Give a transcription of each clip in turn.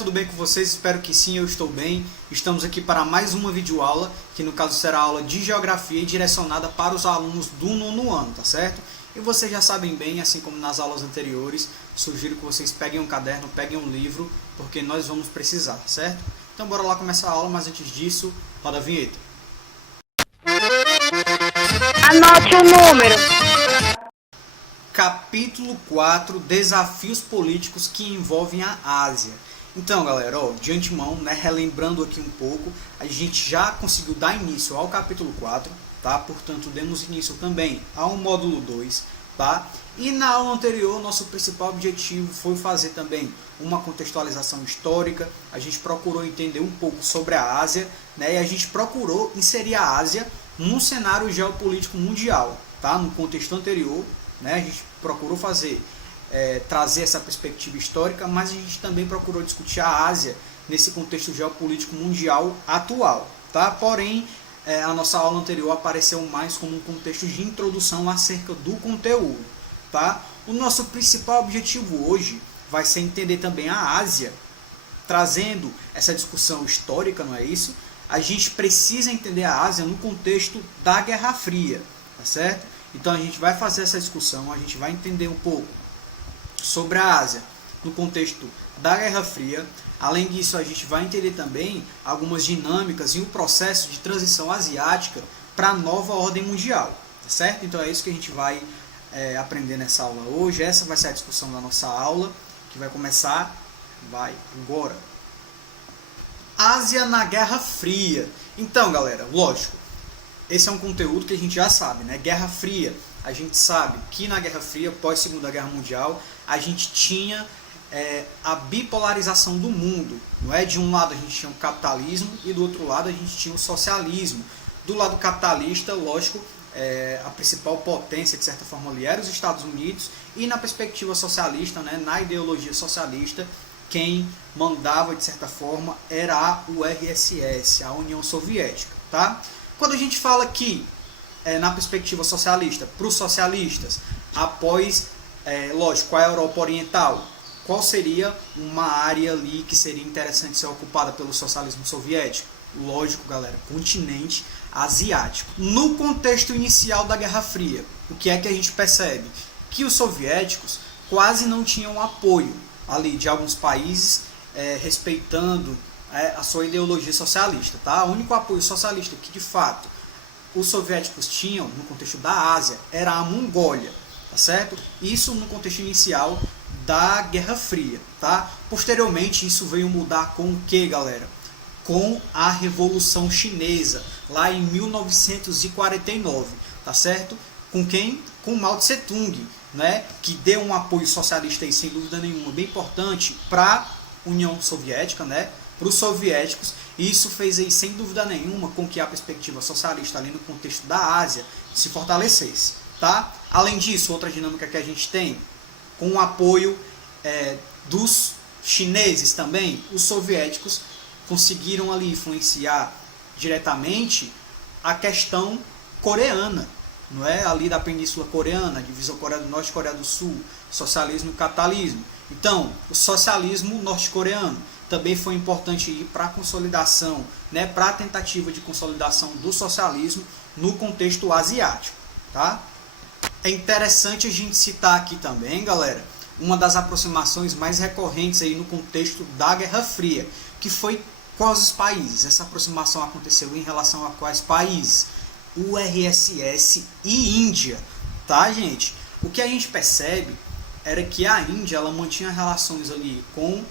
tudo bem com vocês? Espero que sim, eu estou bem. Estamos aqui para mais uma videoaula, que no caso será a aula de Geografia e direcionada para os alunos do nono ano, tá certo? E vocês já sabem bem, assim como nas aulas anteriores, sugiro que vocês peguem um caderno, peguem um livro, porque nós vamos precisar, certo? Então bora lá começar a aula, mas antes disso, roda a vinheta. Anote o número. Capítulo 4, Desafios Políticos que envolvem a Ásia. Então, galera, de antemão, relembrando aqui um pouco, a gente já conseguiu dar início ao capítulo 4, tá? Portanto, demos início também ao módulo 2, tá? E na aula anterior, nosso principal objetivo foi fazer também uma contextualização histórica. A gente procurou entender um pouco sobre a Ásia, né? E a gente procurou inserir a Ásia num cenário geopolítico mundial, tá? No contexto anterior, né? A gente procurou trazer essa perspectiva histórica, mas a gente também procurou discutir a Ásia nesse contexto geopolítico mundial atual, tá? Porém, a nossa aula anterior apareceu mais como um contexto de introdução acerca do conteúdo, tá? O nosso principal objetivo hoje vai ser entender também a Ásia, trazendo essa discussão histórica, não é isso? A gente precisa entender a Ásia no contexto da Guerra Fria, tá certo? Então a gente vai fazer essa discussão, a gente vai entender um pouco sobre a Ásia no contexto da Guerra Fria. Além disso, a gente vai entender também algumas dinâmicas e o processo de transição asiática para a nova ordem mundial, tá certo? Então é isso que a gente vai aprender nessa aula hoje. Essa vai ser a discussão da nossa aula, que vai começar agora. Ásia na Guerra Fria. Então, galera, lógico, esse é um conteúdo que a gente já sabe, né? Guerra Fria. A gente sabe que na Guerra Fria, pós Segunda Guerra Mundial, a gente tinha a bipolarização do mundo, não é? De um lado a gente tinha o capitalismo e do outro lado a gente tinha o socialismo. Do lado capitalista, lógico, a principal potência, de certa forma, ali era os Estados Unidos, e na perspectiva socialista, né, na ideologia socialista, quem mandava, de certa forma, era a URSS, a União Soviética, tá? Quando a gente fala que, na perspectiva socialista, para os socialistas, após, lógico, a Europa Oriental, qual seria uma área ali que seria interessante ser ocupada pelo socialismo soviético? Lógico, galera, continente asiático. No contexto inicial da Guerra Fria, o que é que a gente percebe? Que os soviéticos quase não tinham apoio ali de alguns países respeitando a sua ideologia socialista, tá? O único apoio socialista que de fato os soviéticos tinham no contexto da Ásia era a Mongólia, tá certo? Isso no contexto inicial da Guerra Fria, tá? Posteriormente isso veio mudar com o que, galera? Com a Revolução Chinesa, lá em 1949, tá certo? Com quem? Com Mao Tse Tung, né? Que deu um apoio socialista aí, sem dúvida nenhuma, bem importante para a União Soviética, né? Para os soviéticos, e isso fez aí, sem dúvida nenhuma, com que a perspectiva socialista ali no contexto da Ásia se fortalecesse, tá? Além disso, outra dinâmica que a gente tem, com o apoio dos chineses também, os soviéticos conseguiram ali influenciar diretamente a questão coreana, não é? Ali da Península Coreana, divisão Coreia do Norte e Coreia do Sul, socialismo e capitalismo. Então, o socialismo norte-coreano também foi importante para a consolidação, né, para a tentativa de consolidação do socialismo no contexto asiático, tá? É interessante a gente citar aqui também, galera, uma das aproximações mais recorrentes aí no contexto da Guerra Fria, que foi quais os países. Essa aproximação aconteceu em relação a quais países? URSS e Índia, tá, gente? O que a gente percebe era que a Índia ela mantinha relações ali com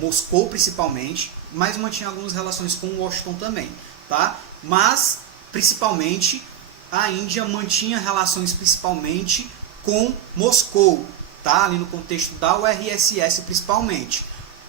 Moscou principalmente, mas mantinha algumas relações com Washington também, tá? Mas principalmente a Índia mantinha relações principalmente com Moscou, tá? Ali no contexto da URSS principalmente.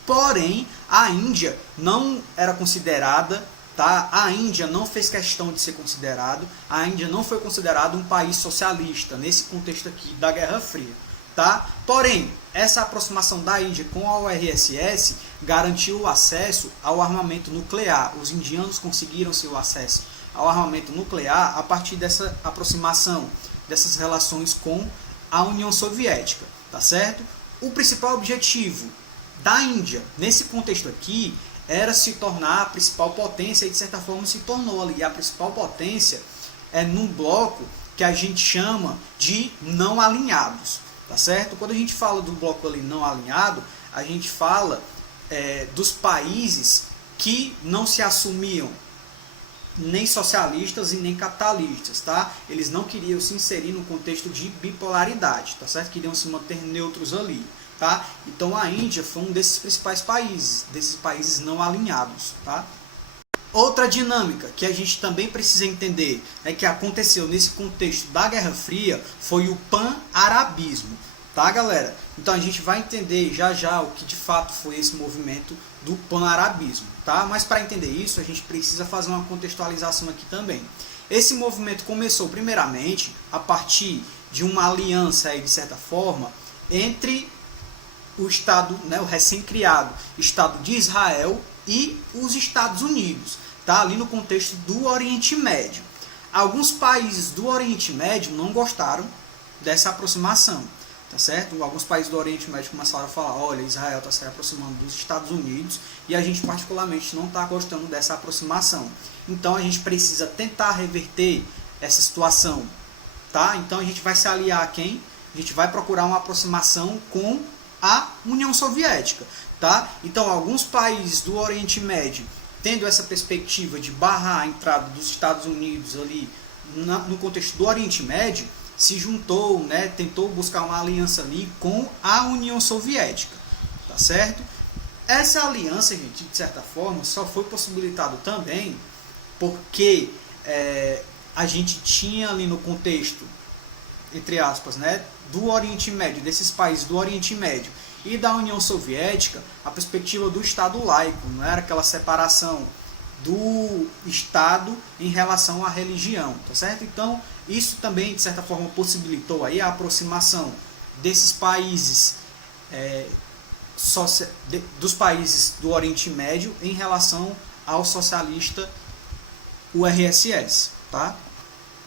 Porém, a Índia não era considerada, tá? A Índia não fez questão de ser considerado, a Índia não foi considerado um país socialista nesse contexto aqui da Guerra Fria, tá? Porém, essa aproximação da Índia com a URSS garantiu o acesso ao armamento nuclear. Os indianos conseguiram seu acesso ao armamento nuclear a partir dessa aproximação, dessas relações com a União Soviética, tá certo? O principal objetivo da Índia. Nesse contexto aqui, era se tornar a principal potência e de certa forma se tornou ali a principal potência num bloco que a gente chama de não alinhados, tá certo? Quando a gente fala do bloco ali não alinhado, a gente fala dos países que não se assumiam nem socialistas e nem capitalistas, tá? Eles não queriam se inserir no contexto de bipolaridade, tá certo? Queriam se manter neutros ali, tá? Então a Índia foi um desses principais países, desses países não alinhados, tá? Outra dinâmica que a gente também precisa entender que aconteceu nesse contexto da Guerra Fria foi o pan-arabismo, tá, galera? Então a gente vai entender já já o que de fato foi esse movimento do pan-arabismo, tá? Mas para entender isso a gente precisa fazer uma contextualização aqui também. Esse movimento começou primeiramente a partir de uma aliança aí, de certa forma, entre o Estado, o recém-criado Estado de Israel e os Estados Unidos, tá? Ali no contexto do Oriente Médio. Alguns países do Oriente Médio não gostaram dessa aproximação, tá certo? Alguns países do Oriente Médio começaram a falar, olha, Israel está se aproximando dos Estados Unidos e a gente particularmente não está gostando dessa aproximação. Então a gente precisa tentar reverter essa situação, tá? Então a gente vai se aliar a quem? A gente vai procurar uma aproximação com a União Soviética, tá? Então alguns países do Oriente Médio, tendo essa perspectiva de barrar a entrada dos Estados Unidos ali no contexto do Oriente Médio, se juntou, tentou buscar uma aliança ali com a União Soviética, tá certo? Essa aliança, gente, de certa forma, só foi possibilitado também porque a gente tinha ali no contexto, entre aspas, do Oriente Médio, desses países do Oriente Médio e da União Soviética, a perspectiva do Estado laico, não era aquela separação do Estado em relação à religião, tá certo? Então, isso também, de certa forma, possibilitou aí a aproximação desses países, dos países do Oriente Médio em relação ao socialista URSS, tá?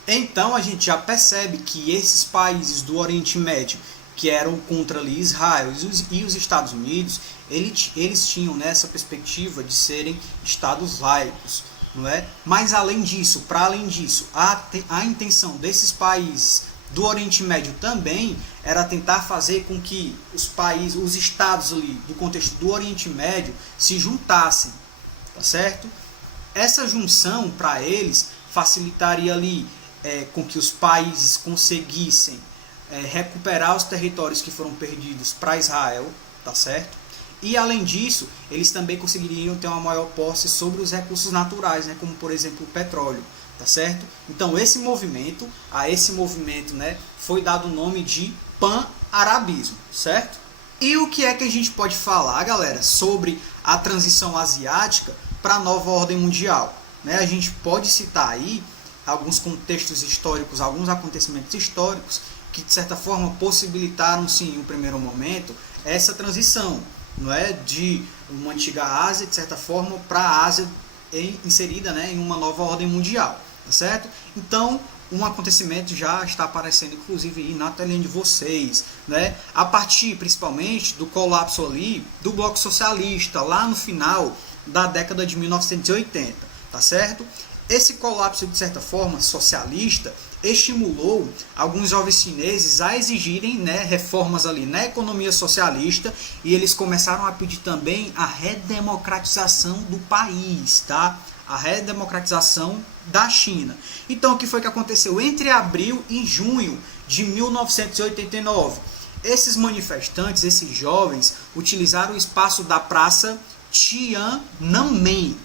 Então, a gente já percebe que esses países do Oriente Médio, que eram contra ali Israel e os Estados Unidos, eles tinham nessa perspectiva de serem estados laicos, não é? Mas além disso, para além disso, a intenção desses países do Oriente Médio também era tentar fazer com que os estados ali do contexto do Oriente Médio se juntassem, tá certo? Essa junção para eles facilitaria ali com que os países conseguissem recuperar os territórios que foram perdidos para Israel, tá certo? E além disso, eles também conseguiriam ter uma maior posse sobre os recursos naturais, como por exemplo o petróleo, tá certo? Então a esse movimento, foi dado o nome de pan-arabismo, certo? E o que é que a gente pode falar, galera, sobre a transição asiática para a nova ordem mundial? A gente pode citar aí alguns contextos históricos, alguns acontecimentos históricos que de certa forma possibilitaram sim, em um primeiro momento, essa transição, de uma antiga Ásia, de certa forma, para a Ásia inserida em uma nova ordem mundial, tá certo? Então, um acontecimento já está aparecendo, inclusive, aí na telinha de vocês, a partir, principalmente, do colapso ali do bloco socialista, lá no final da década de 1980, tá certo? Esse colapso, de certa forma, socialista, estimulou alguns jovens chineses a exigirem reformas ali na economia socialista e eles começaram a pedir também a redemocratização do país, tá? A redemocratização da China. Então, o que foi que aconteceu? Entre abril e junho de 1989, esses manifestantes, esses jovens, utilizaram o espaço da Praça Tiananmen,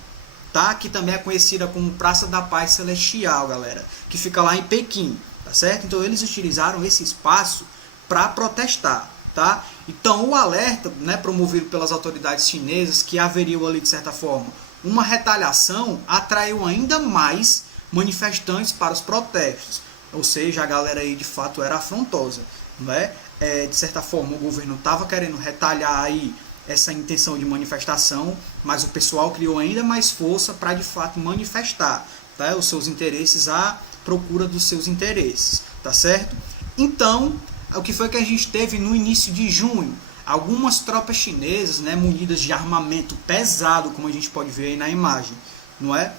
tá? Que também é conhecida como Praça da Paz Celestial, galera, que fica lá em Pequim, tá certo? Então eles utilizaram esse espaço para protestar, tá? Então o alerta, promovido pelas autoridades chinesas, que haveria ali de certa forma uma retaliação, atraiu ainda mais manifestantes para os protestos, ou seja, a galera aí de fato era afrontosa, de certa forma o governo estava querendo retaliar aí essa intenção de manifestação, mas o pessoal criou ainda mais força para de fato manifestar, tá? Os seus interesses, à procura dos seus interesses, tá certo? Então, o que foi que a gente teve no início de junho? algumas tropas chinesas, né, munidas de armamento pesado, como a gente pode ver aí na imagem, não é?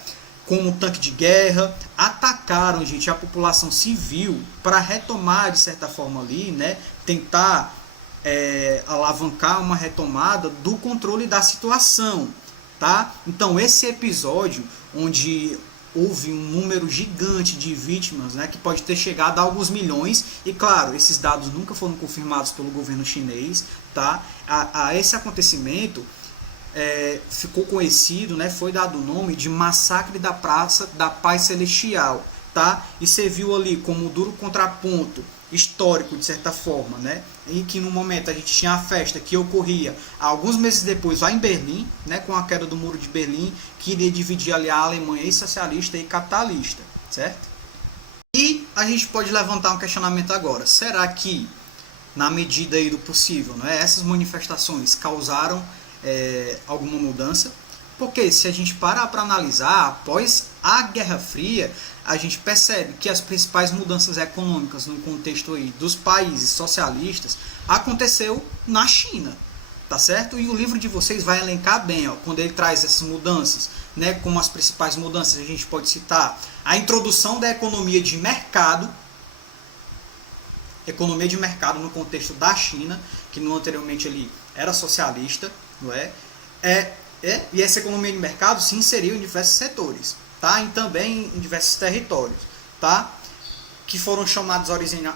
Como um tanque de guerra, atacaram, gente, a população civil para retomar, de certa forma ali, né, tentar alavancar uma retomada do controle da situação, tá? Então esse episódio onde houve um número gigante de vítimas, né, que pode ter chegado a alguns milhões, e claro, esses dados nunca foram confirmados pelo governo chinês, tá? A esse acontecimento ficou conhecido, né, foi dado o nome de Massacre da Praça da Paz Celestial, tá? E serviu ali como duro contraponto histórico, de certa forma, né, em que no momento a gente tinha a festa que ocorria alguns meses depois lá em Berlim, né, com a queda do Muro de Berlim, que iria dividir ali a Alemanha socialista e capitalista, certo? E a gente pode levantar um questionamento agora: será que, na medida aí do possível, né, essas manifestações causaram alguma mudança? Porque se a gente parar para analisar, após a Guerra Fria, a gente percebe que as principais mudanças econômicas no contexto aí dos países socialistas aconteceu na China, tá certo? E o livro de vocês vai elencar bem, ó, quando ele traz essas mudanças, né? Como as principais mudanças a gente pode citar a introdução da economia de mercado no contexto da China, que no anteriormente ali era socialista, não é? E essa economia de mercado se inseriu em diversos setores, tá? E também em diversos territórios, tá? Que foram chamados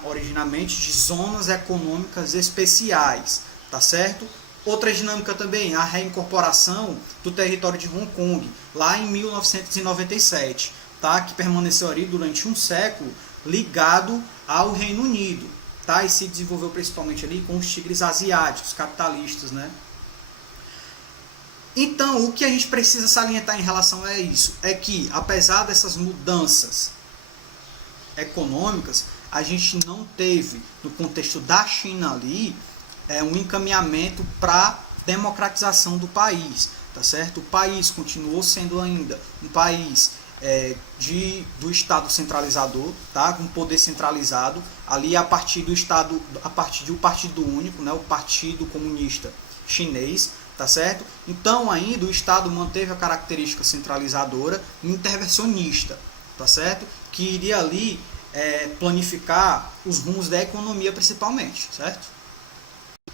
originalmente de zonas econômicas especiais, tá certo? Outra dinâmica também, a reincorporação do território de Hong Kong, lá em 1997, tá? Que permaneceu ali durante um século ligado ao Reino Unido, tá? E se desenvolveu principalmente ali com os tigres asiáticos, capitalistas, né? Então, o que a gente precisa salientar em relação a isso é que, apesar dessas mudanças econômicas, a gente não teve, no contexto da China ali, um encaminhamento para democratização do país, tá certo? O país continuou sendo ainda um país do Estado centralizador, tá? Com poder centralizado, ali a partir do Estado, a partir de um partido único, né? O Partido Comunista Chinês, tá certo? Então ainda o Estado manteve a característica centralizadora e intervencionista, tá certo? Que iria ali planificar os rumos da economia principalmente, certo?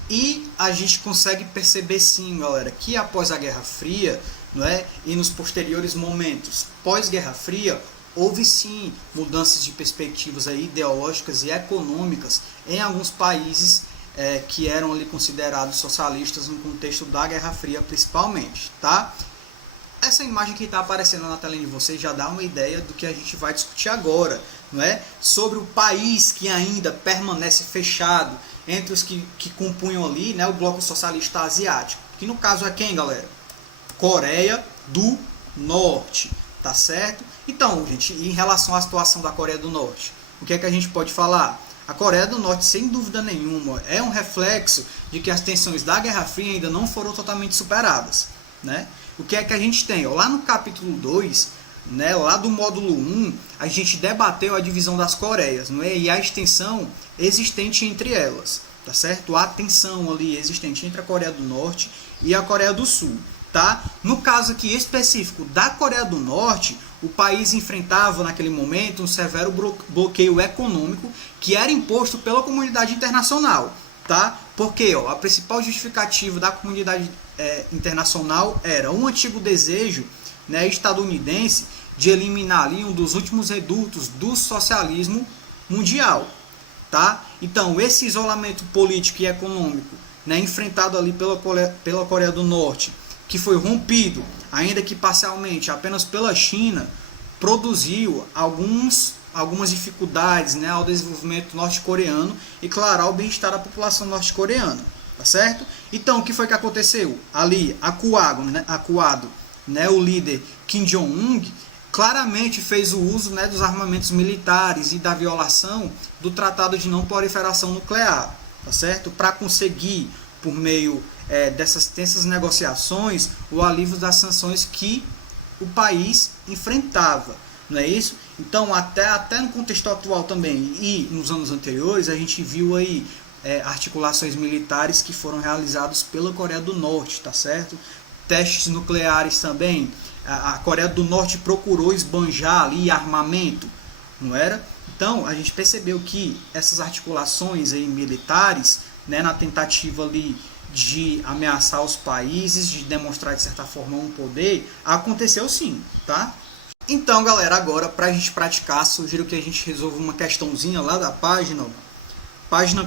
E a gente consegue perceber sim, galera, que após a Guerra Fria, não é? E nos posteriores momentos pós-Guerra Fria, houve sim mudanças de perspectivas aí, ideológicas e econômicas em alguns países que eram ali considerados socialistas no contexto da Guerra Fria principalmente, tá? Essa imagem que está aparecendo na tela de vocês já dá uma ideia do que a gente vai discutir agora, não é? Sobre o país que ainda permanece fechado entre os que compunham ali, né, o bloco socialista asiático, que no caso é quem, galera? Coreia do Norte, tá certo? Então, gente, em relação à situação da Coreia do Norte, o que é que a gente pode falar? A Coreia do Norte, sem dúvida nenhuma, é um reflexo de que as tensões da Guerra Fria ainda não foram totalmente superadas, né? O que é que a gente tem? Lá no capítulo 2, né, lá do módulo 1, a gente debateu a divisão das Coreias, não é? E a extensão existente entre elas, tá certo? A tensão ali existente entre a Coreia do Norte e a Coreia do Sul, tá? No caso aqui específico da Coreia do Norte, o país enfrentava naquele momento um severo bloqueio econômico que era imposto pela comunidade internacional, tá? Porque a principal justificativa da comunidade internacional era um antigo desejo, né, estadunidense de eliminar ali um dos últimos redutos do socialismo mundial, tá? Então esse isolamento político e econômico, né, enfrentado ali pela Coreia do Norte, que foi rompido, ainda que parcialmente, apenas pela China, produziu algumas dificuldades, né, ao desenvolvimento norte-coreano e, claro, ao bem-estar da população norte-coreana, tá certo? Então, o que foi que aconteceu? Ali, acuado, né, o líder Kim Jong-un claramente fez o uso, né, dos armamentos militares e da violação do Tratado de Não Proliferação Nuclear, tá certo? Para conseguir, por meio dessas tensas negociações, o alívio das sanções que o país enfrentava, não é isso? Então, até no contexto atual também e nos anos anteriores, a gente viu aí articulações militares que foram realizados pela Coreia do Norte, tá certo? Testes nucleares também. A Coreia do Norte procurou esbanjar ali armamento, não era? Então a gente percebeu que essas articulações aí militares, né, na tentativa ali de ameaçar os países, de demonstrar de certa forma um poder, aconteceu sim, tá? Então, galera, agora para a gente praticar, sugiro que a gente resolva uma questãozinha lá da página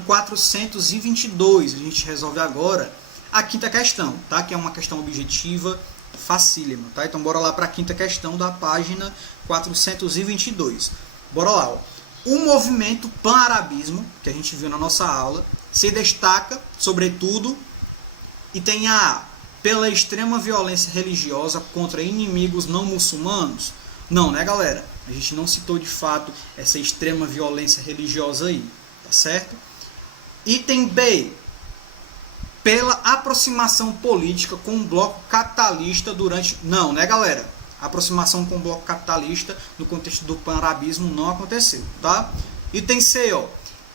422. A gente resolve agora a quinta questão, tá? Que é uma questão objetiva facílima, tá? Então bora lá para a quinta questão da página 422. Bora lá, ó. O movimento pan-arabismo, que a gente viu na nossa aula, se destaca, sobretudo, e tem pela extrema violência religiosa contra inimigos não muçulmanos. Não, né, galera? A gente não citou de fato essa extrema violência religiosa aí, tá certo? Item B, pela aproximação política com o bloco capitalista durante... Não, né, galera? A aproximação com o bloco capitalista no contexto do pan-arabismo não aconteceu, tá? Item C, ó,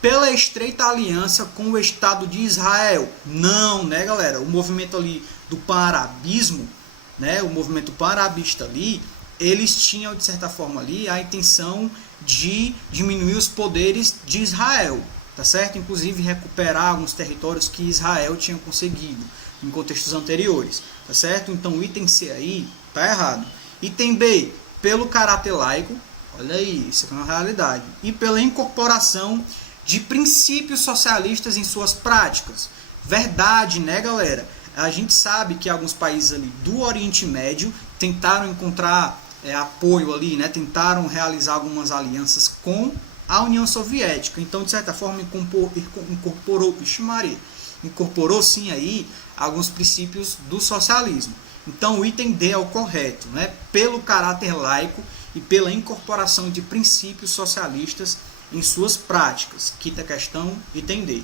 pela estreita aliança com o Estado de Israel. Não, né, galera? O movimento ali do pan-arabismo, né, o movimento pan-arabista ali, eles tinham, de certa forma ali, a intenção de diminuir os poderes de Israel, tá certo? Inclusive recuperar alguns territórios que Israel tinha conseguido em contextos anteriores, tá certo? Então o item C aí tá errado. Item B, pelo caráter laico, olha aí, isso é uma realidade, e pela incorporação de princípios socialistas em suas práticas. Verdade, né, galera? A gente sabe que alguns países ali do Oriente Médio tentaram encontrar apoio ali, né? Tentaram realizar algumas alianças com a União Soviética. Então, de certa forma, incorporou sim aí alguns princípios do socialismo. Então, o item D é o correto, né? Pelo caráter laico e pela incorporação de princípios socialistas em suas práticas. Quinta questão, item D.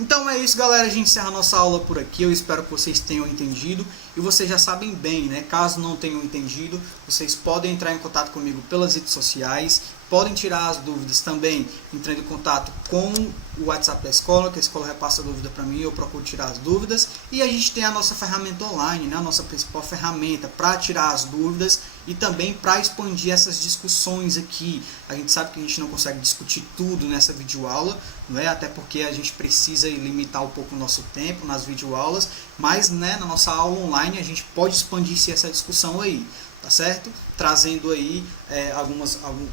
Então é isso, galera, a gente encerra a nossa aula por aqui. Eu espero que vocês tenham entendido e vocês já sabem bem, né? Caso não tenham entendido, vocês podem entrar em contato comigo pelas redes sociais, podem tirar as dúvidas também entrando em contato com o WhatsApp da escola, que a escola repassa a dúvida para mim, eu procuro tirar as dúvidas. E a gente tem a nossa ferramenta online, né? A nossa principal ferramenta para tirar as dúvidas e também para expandir essas discussões aqui. A gente sabe que a gente não consegue discutir tudo nessa videoaula, não é? Até porque a gente precisa limitar um pouco o nosso tempo nas videoaulas, mas, né, na nossa aula online a gente pode expandir essa discussão aí, tá certo? Trazendo aí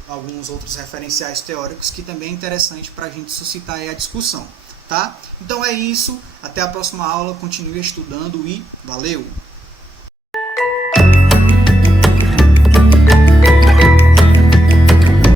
alguns outros referenciais teóricos que também é interessante para a gente suscitar aí a discussão, tá? Então é isso, até a próxima aula, continue estudando e valeu!